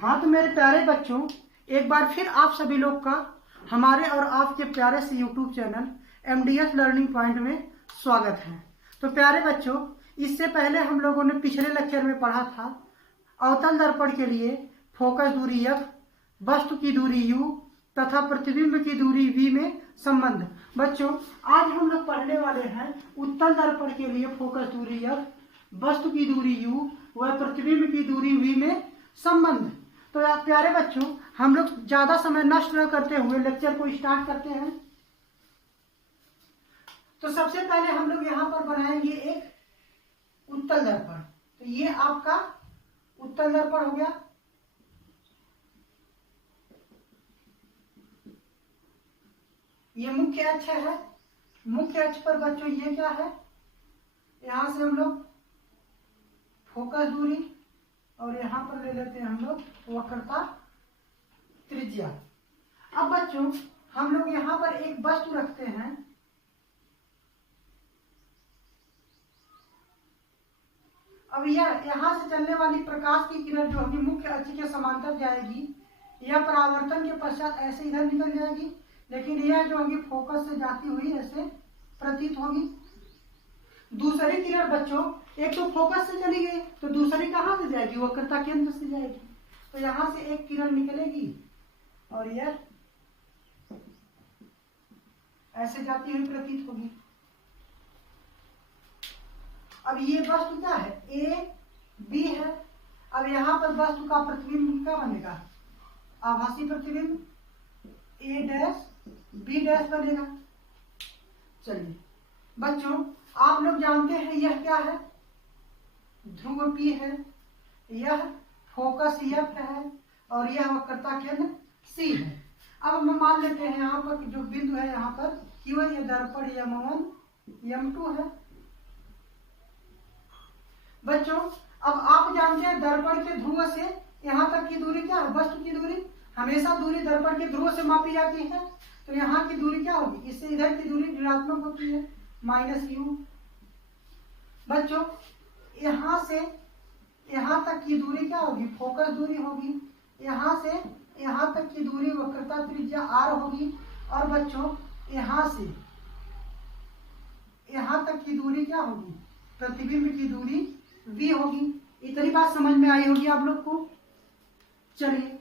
हाँ तो मेरे प्यारे बच्चों, एक बार फिर आप सभी लोग का हमारे और आपके प्यारे से YouTube channel MDS learning point में स्वागत है। तो प्यारे बच्चों, इससे पहले हम लोगों ने पिछले लेक्चर में पढ़ा था अवतल दर्पण के लिए फोकस दूरी F, वस्तु की दूरी U तथा प्रतिबिंब की दूरी V में संबंध। बच्चों, आज हम लोग पढ़ने वाले हैं उत्तल दर्पण के लिए फोकस दूरी F, वस्तु की दूरी U व प्रतिबिंब की दूरी V में संबंध। तो प्यारे बच्चों, हम लोग ज्यादा समय नष्ट न करते हुए लेक्चर को स्टार्ट करते हैं। तो सबसे पहले हम लोग यहाँ पर बनाएंगे एक उत्तल दर्पण। तो ये आपका उत्तल दर्पण हो गया। ये मुख्य अक्ष है। मुख्य अक्ष पर बच्चों ये क्या है, यहां से हम लोग फोकस दूरी और यहां पर ले लेते हैं हम लोग वक्रता त्रिज्या। अब बच्चों, हम लोग यहां पर एक वस्तु रखते हैं। अब यह यहां से चलने वाली प्रकाश की किरण जो होगी मुख्य अक्ष के समांतर जाएगी। यह परावर्तन के पश्चात ऐसे इधर निकल जाएगी, लेकिन यह जो होगी फोकस से जाती हुई ऐसे प्रतीत होगी। दूसरी किरण बच्चों, एक तो फोकस से चली गई तो दूसरी कहां से जाएगी, वक्रता केंद्र से जाएगी। तो यहां से एक किरण निकलेगी और यह ऐसे जाती हुई प्रतीत होगी। अब ये वस्तु क्या है, ए बी है। अब यहां पर वस्तु का प्रतिबिंब क्या बनेगा, आभासी प्रतिबिंब ए डैश बी डैश बनेगा। चलिए बच्चों, आप लोग जानते हैं यह क्या है, ध्रुव P है, यह फोकस F है और यह वक्रता केंद्र C है। अब हम मान लेते हैं यहाँ पर जो बिंदु है यहाँ पर Q है, यह दर्पण M1 M2 है। बच्चों, अब आप जानते हैं दर्पण के ध्रुव से यहाँ तक की दूरी क्या है, वस्तु की दूरी। हमेशा दूरी दर्पण के ध्रुव से मापी जाती है। तो यहाँ की दूरी क्या होगी, इससे इधर की दूरी ऋणात्मक होती है, -U। बच्चों, यहाँ से यहाँ तक की दूरी क्या होगी, फोकस दूरी होगी। यहाँ से यहाँ तक की दूरी वक्रता त्रिज्या R होगी। और बच्चों, यहाँ से यहाँ तक की दूरी क्या होगी, प्रतिबिंब की दूरी V होगी। इतनी बात समझ में आई होगी आप लोग को। चलिए,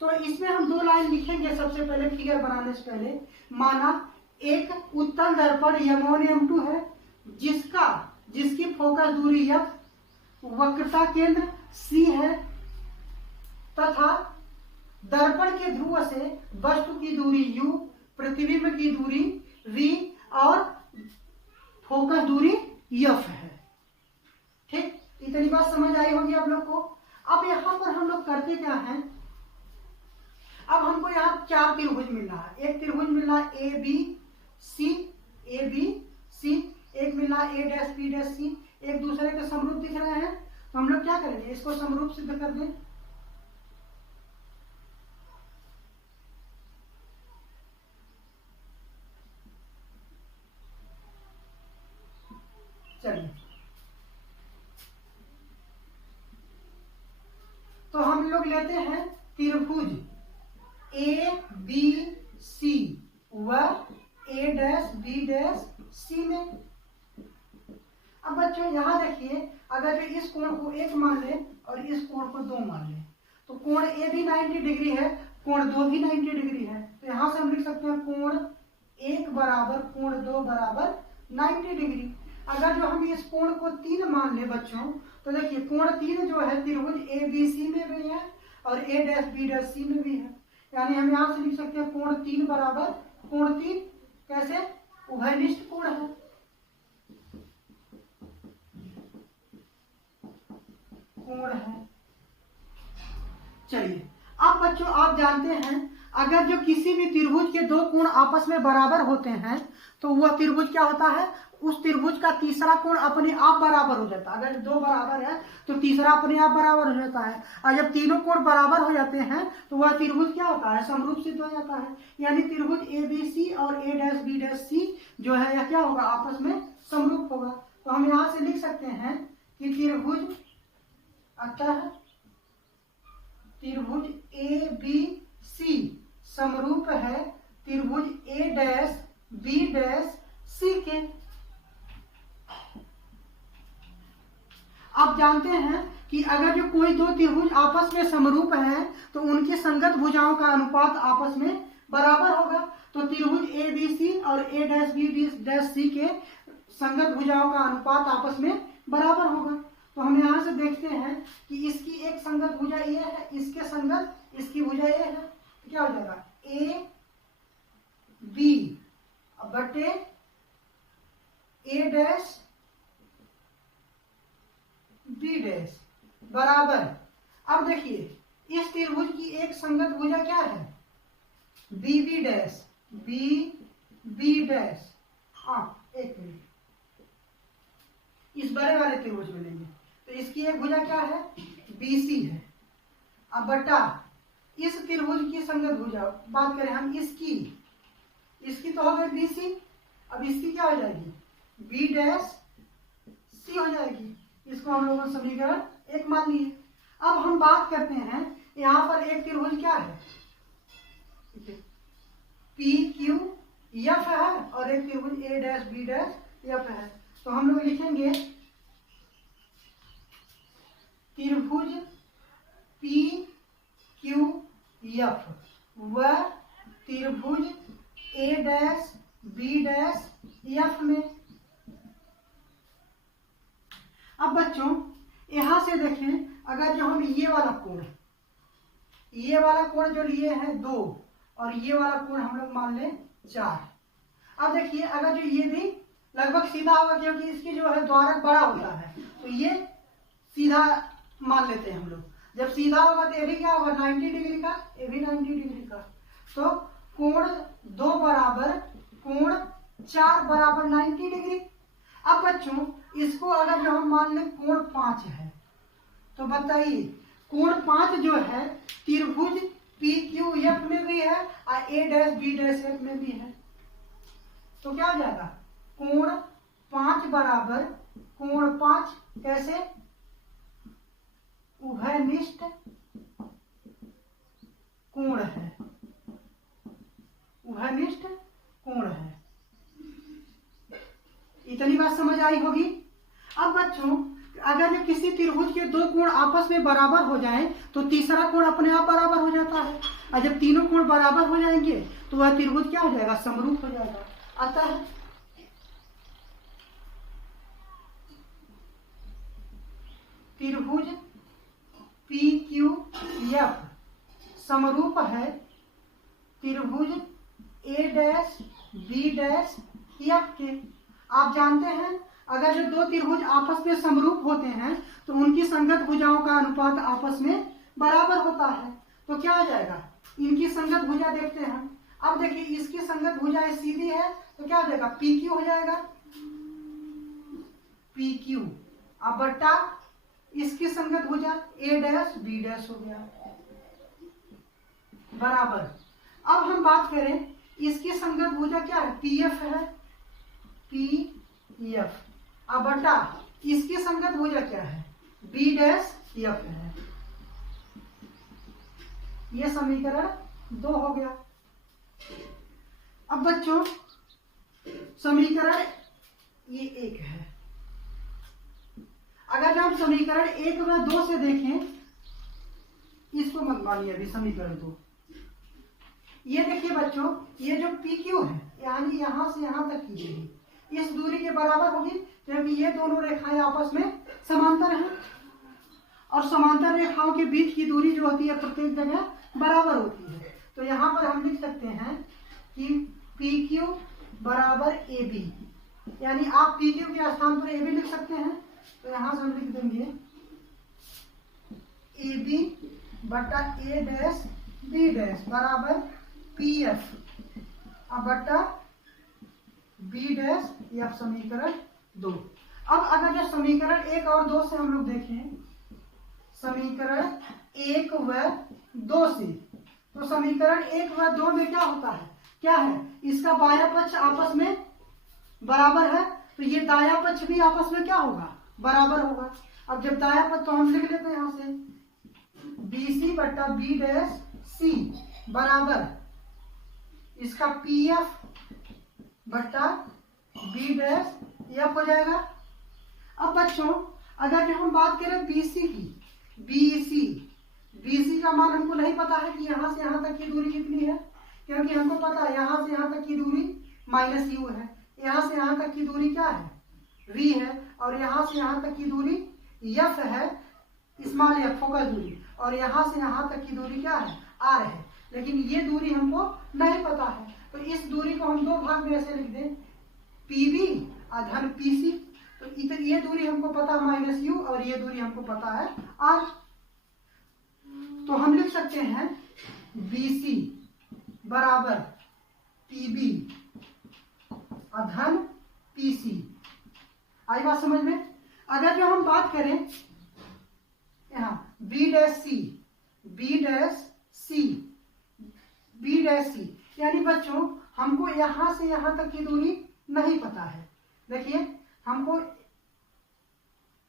तो इसमें हम दो लाइन लिखेंगे सबसे पहले फिगर बनाने से पहले। माना एक उत्तल दर्पण M1 M2 है, जिसकी फोकस दूरी F, वक्रता केंद्र C है तथा दर्पण के ध्रुव से वस्तु की दूरी U, प्रतिबिंब की दूरी V और फोकस दूरी F है। ठीक, इतनी बात समझ आई होगी आप लोग को। अब यहाँ पर हम लोग करते क्या हैं, अब हमको यहाँ चार त्रिभुज मिल रहा है। एक त्रिभुज मिल रहा है ABC, एक मिल रहा है A', एक दूसरे के समरूप दिख रहे हैं। तो हम लोग क्या करेंगे, इसको समरूप सिद्ध कर दें। चलिए, तो हम लोग लेते हैं त्रिभुज ABC व A', B', C में। अब बच्चों यहाँ देखिए, अगर जो इस कोण को 1 मान ले और इस कोण को 2 मान ले, तो कोण A भी 90 डिग्री है, कोण 2 भी 90 डिग्री है। तो यहाँ से हम लिख सकते हैं कोण 1 बराबर कोण 2 बराबर 90 डिग्री। अगर जो हम इस कोण को 3 मान ले बच्चों, तो देखिए कोण 3 जो है त्रिभुज ABC में भी है और A', B', C में भी है। यानी हम यहाँ से लिख सकते हैं कोण 3 बराबर कोण 3 कैसे, उभयनिष्ठ कोण है। कोण है। चलिए, अब बच्चों आप जानते हैं अगर जो किसी भी त्रिभुज के दो कोण आपस में बराबर होते हैं तो वह त्रिभुज क्या होता है, उस त्रिभुज का तीसरा कोण अपने आप बराबर हो जाता है। अगर दो बराबर है तो तीसरा अपने आप बराबर हो जाता है। और जब तीनों कोण बराबर हो जाते हैं तो वह त्रिभुज क्या होता है, समरूप सिद्ध हो जाता है। यानी त्रिभुज ABC और A', B', जो है यह क्या होगा, आपस में समरूप होगा। तो हम यहाँ से लिख सकते हैं कि त्रिभुज अतः त्रिभुज ए बी सी समरूप है त्रिभुज ए डैश बी डैश सी के। आप जानते हैं कि अगर जो कोई दो त्रिभुज आपस में समरूप हैं तो उनकी संगत भुजाओं का अनुपात आपस में बराबर होगा। तो त्रिभुज ए बी सी और ए डैश बी डैश सी के संगत भुजाओं का अनुपात आपस में बराबर होगा। तो हम यहाँ से देखते हैं कि इसकी एक संगत भुजा ए है, इसके संगत इसकी भुजा ए है, तो क्या हो जाएगा ए बी बटे ए डैश बी डैश बराबर। अब देखिए इस त्रिभुज की एक संगत भुजा क्या है B B dash B B dash. हाँ एक मिनट, इस बड़े वाले त्रिभुज में लेंगे तो इसकी एक भुजा क्या है बी सी है। अब बटा इस त्रिभुज की संगत भुजा बात करें हम इसकी तो हो गई बी सी, अब इसकी क्या हो जाएगी बी डैश सी हो जाएगी। इसको हम लोगों ने समीकरण एक मान लिए। अब हम बात करते हैं यहाँ पर एक त्रिभुज क्या है पी क्यू एफ है और एक त्रिभुज ए डैश बी डैश एफ है। तो हम लोग लिखेंगे त्रिभुज पी क्यू एफ व त्रिभुज ए डैश बी डैश एफ में। अब बच्चों यहां से देखें अगर जो हम ये वाला कोण जो लिए हैं 2 और ये वाला कोण हम लोग मान लें 4। अब देखिए अगर जो ये भी लगभग सीधा होगा क्योंकि इसकी जो है द्वारक बड़ा होता है तो ये सीधा मान लेते हैं हम लोग। जब सीधा होगा तो ये भी क्या होगा 90 डिग्री का, ये भी 90 डिग्री का। तो कोण 2 बराबर कोण 4 बराबर 90 डिग्री। अब बच्चों इसको अगर जो हम मान लें कोण 5 है तो बताइए कोण 5 जो है त्रिभुज पी क्यू एफ में भी है और ए डैश बी डैश एफ में भी है। तो क्या हो जाएगा कोण 5 बराबर कोण 5 कैसे उभयनिष्ठ कोण है, उभयनिष्ठ कोण है। इतनी बात समझ आई होगी। अब बच्चों अगर जो किसी त्रिभुज के 2 कोण आपस में बराबर हो जाएं तो तीसरा कोण अपने आप बराबर हो जाता है और जब तीनों कोण बराबर हो जाएंगे तो वह त्रिभुज क्या हो जाएगा समरूप हो जाएगा। अतः त्रिभुज पी क्यू एफ समरूप है त्रिभुज ए डैश बी डैश एफ के। आप जानते हैं अगर जो 2 त्रिभुज आपस में समरूप होते हैं तो उनकी संगत भुजाओं का अनुपात आपस में बराबर होता है। तो क्या हो जाएगा इनकी संगत भुजा देखते हैं। अब देखिए इसकी संगत भुजा सीधी है तो क्या हो जाएगा पी क्यू हो जाएगा पी क्यू। अब बट्टा इसकी संगत भुजा ए डैश बी डैश हो गया बराबर। अब हम बात करें इसकी संगत भुजा क्या है पी एफ है पी एफ। अब बटा इसकी संगत भुजा क्या है बी डैश एफ है। यह समीकरण 2 हो गया। अब बच्चों समीकरण ये 1 है। अगर हम समीकरण 1 व 2 से देखें इसको मत मानिए अभी समीकरण 2। ये देखिए बच्चों ये जो पी क्यू है यानी यहां से यहां तक की गई इस दूरी के बराबर होगी क्योंकि ये दोनों रेखाएं आपस में समांतर हैं और समांतर रेखाओं के बीच की दूरी जो होती है प्रत्येक जगह बराबर होती है। तो यहाँ पर हम लिख सकते हैं कि पी क्यू बराबर ए बी, यानी आप पी क्यू के स्थान पर ए बी लिख सकते हैं। तो यहाँ से हम लिख देंगे ए बी बटा ए डैश बी डैश बराबर पी एफ बटा बी डैश एफ समीकरण 2। अब अगर जो समीकरण 1 और 2 से हम लोग देखें समीकरण 1 व 2 से, तो समीकरण 1 व 2 में क्या होता है, क्या है, इसका बायां पक्ष आपस में बराबर है तो ये दायां पक्ष भी आपस में क्या होगा, बराबर होगा। अब जब दायां पक्ष तो हम लिख लेते हैं यहाँ से बी सी बट्टा बी डैश सी बराबर इसका पी एफ बट्टा बी डैश एफ हो जाएगा। अब बच्चों अगर जो हम बात करें बीसी की, बीसी का मान हमको नहीं पता है कि यहाँ से यहाँ तक की दूरी कितनी है, क्योंकि हमको पता है यहाँ से यहाँ तक की दूरी माइनस यू है, यहाँ से यहाँ तक की दूरी क्या है वी है, और यहाँ से यहाँ तक की दूरी एफ है, स्मॉल एफ फोकस दूरी, और यहाँ से यहाँ तक की दूरी क्या है आर है। लेकिन ये दूरी हमको नहीं पता है, तो इस दूरी को हम दो भाग में ऐसे लिख दें, पीबी धन पीसी। तो इधर ये दूरी हमको पता माइनस यू और ये दूरी हमको पता है आर। तो हम लिख सकते हैं बीसी बराबर पीबी धन पीसी। आई बात समझ में। अगर जो हम बात करें यहाँ बी डैश सी यानी बच्चों हमको यहां से यहां तक की दूरी नहीं पता है। देखिए हमको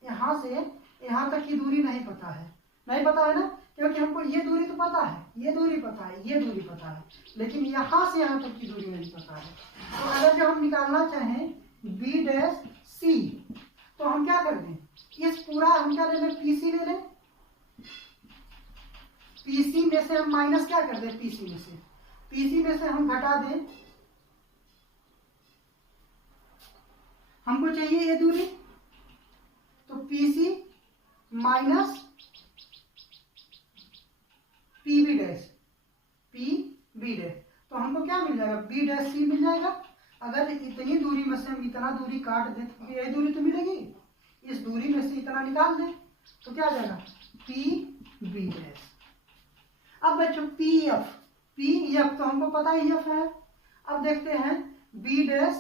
यहां से यहां तक की दूरी नहीं पता है ना, क्योंकि हमको ये दूरी तो पता है, ये दूरी पता है, ये दूरी पता है, लेकिन यहां से यहां तक की दूरी नहीं पता है। तो अगर जो हम निकालना चाहें बी डैश सी तो हम क्या कर दें, इस पूरा हम क्या ले लें, पीसी ले लें, पीसी में से हम माइनस क्या कर दें, पीसी में से हम घटा दें, हमको चाहिए ये दूरी, तो पीसी माइनस पीबी डैश, तो हमको क्या मिल जाएगा, बी डैश सी मिल जाएगा। अगर इतनी दूरी में से हम इतना दूरी काट दें तो ये दूरी तो मिलेगी, इस दूरी में से इतना निकाल दें तो क्या आ जाएगा, पी बी डैश। अब बच्चों पी एफ तो हमको पता ही एफ है। अब देखते हैं बी डैश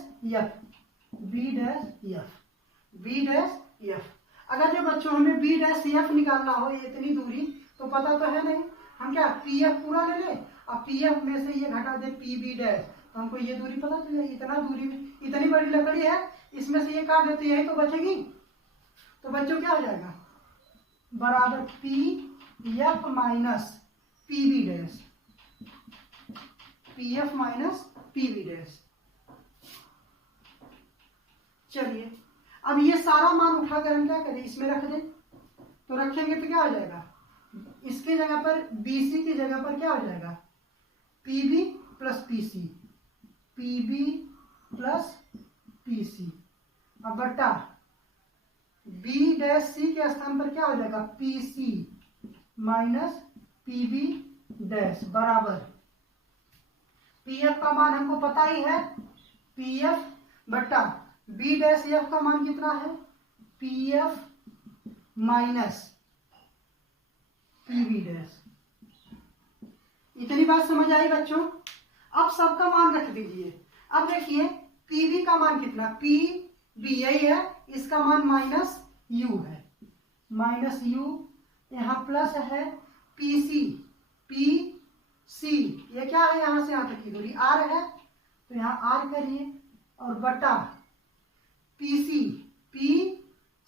एफ। अगर जो बच्चों हमें बी डैश एफ निकालना हो इतनी दूरी तो पता तो है नहीं, हम क्या पी एफ पूरा ले लें और पी एफ में से ये घटा दे पी बी डैश, तो हमको ये दूरी पता चल जाएगी। इतना दूरी में इतनी बड़ी लकड़ी है, इसमें से ये काट देते यही तो बचेगी। तो बच्चों क्या हो जाएगा, बराबर P F minus P B dash, P F minus P B dash. चलिए अब ये सारा मान उठाकर हम क्या करें, इसमें रख दें, तो रखेंगे तो क्या हो जाएगा, इसकी जगह पर बीसी की जगह पर क्या हो जाएगा, PB plus PC, PB plus PC, अब बट्टा बी डैश सी के स्थान पर क्या हो जाएगा, पीसी माइनस पीबी डैश बराबर पीएफ का मान हमको पता ही है, पीएफ बट्टा बी डैश एफ का मान कितना है, पीएफ माइनस पीबी डैश। इतनी बात समझ आई बच्चों। अब सबका मान रख दीजिए। अब देखिए पीबी का मान कितना, पी बी यही है, इसका मान माइनस यू है, माइनस यू, यहाँ प्लस है पीसी, पी सी ये क्या है, यहां से यहां तक की दूरी आर है, तो यहाँ आर करिए, और बटा पीसी, पी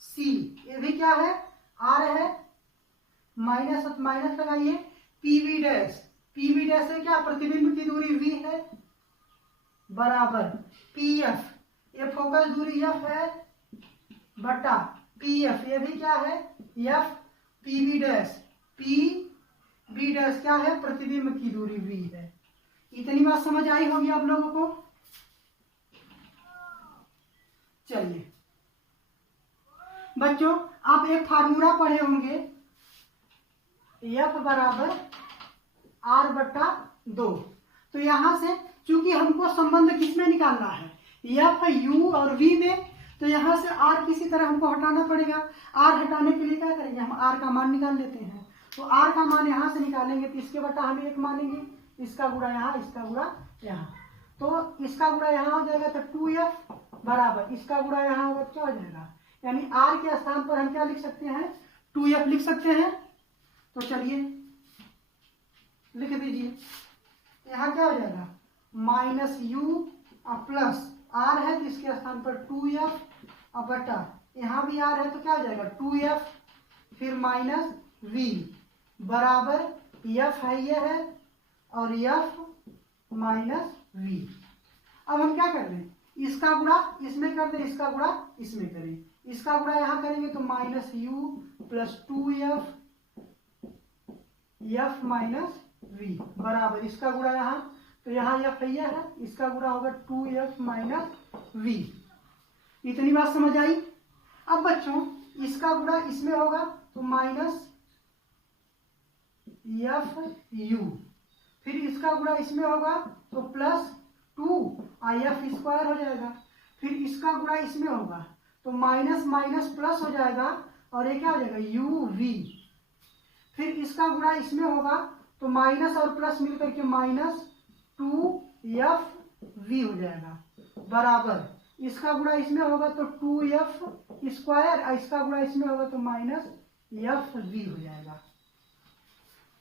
सी ये भी क्या है आर है, माइनस लगाइए, पीवी डैश से क्या प्रतिबिंब की दूरी वी है, बराबर पीएफ ये फोकस दूरी एफ है, बटा पीएफ ये भी क्या है F, PV dash P B dash क्या है, प्रतिबिंब की दूरी वी है। इतनी बात समझ आई होगी आप लोगों को। चलिए बच्चों आप एक फार्मूला पढ़े होंगे, एफ बराबर आर बट्टा 2। तो यहां से चूंकि हमको संबंध किसमें निकालना है, एफ यू और वी में, तो यहां से आर किसी तरह हमको हटाना पड़ेगा। आर हटाने के लिए क्या करेंगे, हम आर का मान निकाल लेते हैं। तो आर का मान यहां से निकालेंगे तो इसके बटा हम एक मानेंगे, इसका गुणा यहाँ, इसका गुणा यहाँ, तो इसका गुणा यहाँ हो जाएगा, तो 2f बराबर इसका गुणा यहाँ होगा तो क्या हो जाएगा, यानी आर के स्थान पर हम क्या लिख सकते हैं, 2f लिख सकते हैं। तो चलिए लिख दीजिए, यहाँ क्या हो जाएगा माइनस यू और प्लस आर है तो इसके स्थान पर 2f और बटा यहाँ भी आर है तो क्या हो जाएगा 2f, फिर माइनस v, बराबर एफ है ये है और एफ माइनस वी। अब हम क्या कर रहे हैं, इसका गुणा इसमें कर दें, इसका गुणा इसमें करें, इसका गुणा यहाँ करेंगे तो minus U plus 2f F minus V बराबर इसका गुणा यहाँ, तो यहाँ एफ है, इसका गुणा होगा 2f माइनस वी। इतनी बात समझ आई। अब बच्चों इसका गुणा इसमें होगा तो माइनस एफ यू, फिर इसका गुणा इसमें होगा तो प्लस 2 स्क्वायर हो जाएगा, फिर इसका गुणा इसमें होगा तो माइनस माइनस प्लस हो जाएगा और ये क्या हो जाएगा यू वी, फिर इसका गुणा इसमें होगा तो माइनस और प्लस मिलकर के माइनस 2f v हो जाएगा बराबर इसका गुणा इसमें होगा तो 2f स्क्वायर और इसका गुणा इसमें होगा तो माइनस एफ वी हो जाएगा।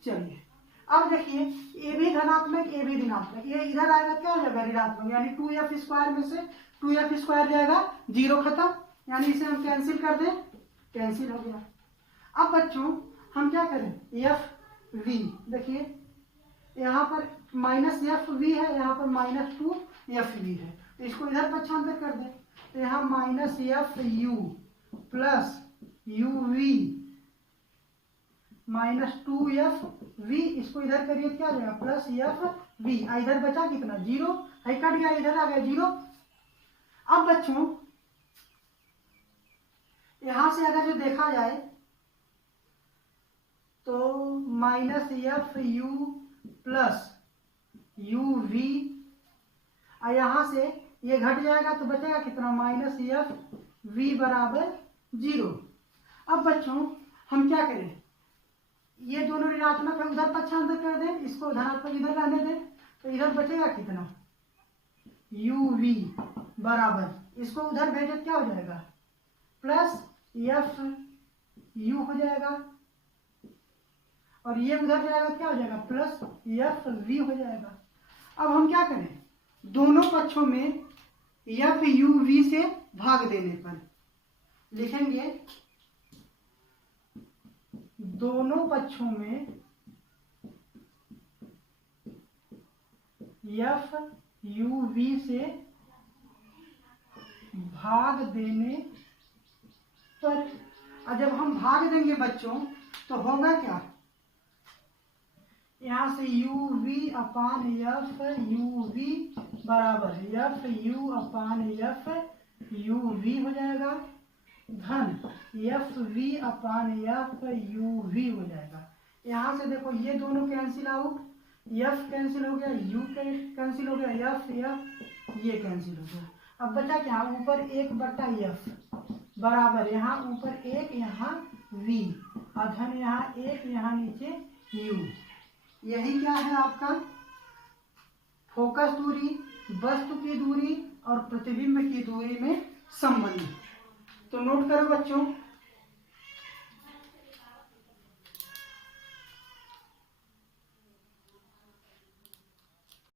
चलिए अब देखिए ए भी धनात्मक ए भी ऋणात्मक, ये इधर आएगा क्या हो जाएगा ऋणात्मक, यानी 2f स्क्वायर में से 2f स्क्वायर जाएगा 0 खत्म, यानी इसे हम कैंसिल कर दें, कैंसिल हो गया। अब बच्चों हम क्या करें एफ वी, देखिए यहाँ पर माइनस एफ वी है, यहाँ पर माइनस 2f वी है, तो इसको इधर पक्षांतर कर दें, तो यहाँ minus F U plus U V minus 2f V, इसको इधर करिए क्या हो जाएगा प्लस एफ वी, इधर बचा कितना 0 है, कट गया, इधर आ गया 0। अब बच्चों यहां से अगर जो देखा जाए तो minus F U plus U V, और यहां से ये घट जाएगा तो बचेगा कितना माइनस एफ वी बराबर 0। अब बच्चों हम क्या करें, ये दोनों ऋणात्मक है उधर पक्षांतर कर दें, इसको धनात्मक इधर रहने दें, तो इधर बचेगा कितना यू वी बराबर इसको उधर भेजे क्या हो जाएगा प्लस एफ यू हो जाएगा, और ये उधर जाएगा क्या हो जाएगा प्लस एफ वी हो जाएगा। अब हम क्या करें, दोनों पक्षों में एफ यू वी से भाग देने पर लिखेंगे दोनों पक्षों में एफ यू वी से भाग देने पर, और जब हम भाग देंगे बच्चों तो होगा क्या, यहां से u v upon f u v बराबर f u upon f u v हो जाएगा धन f v upon f u v हो जाएगा। यहाँ से देखो ये दोनों कैंसिल आउट, एफ कैंसिल हो गया, यू कैंसिल हो गया, एफ ये कैंसिल हो गया। अब बचा क्या, ऊपर 1/f बराबर यहाँ ऊपर 1 यहाँ v और धन यहाँ 1 यहाँ नीचे u। यही क्या है आपका फोकस दूरी, वस्तु की दूरी और प्रतिबिंब की दूरी में संबंध। तो नोट करो बच्चों,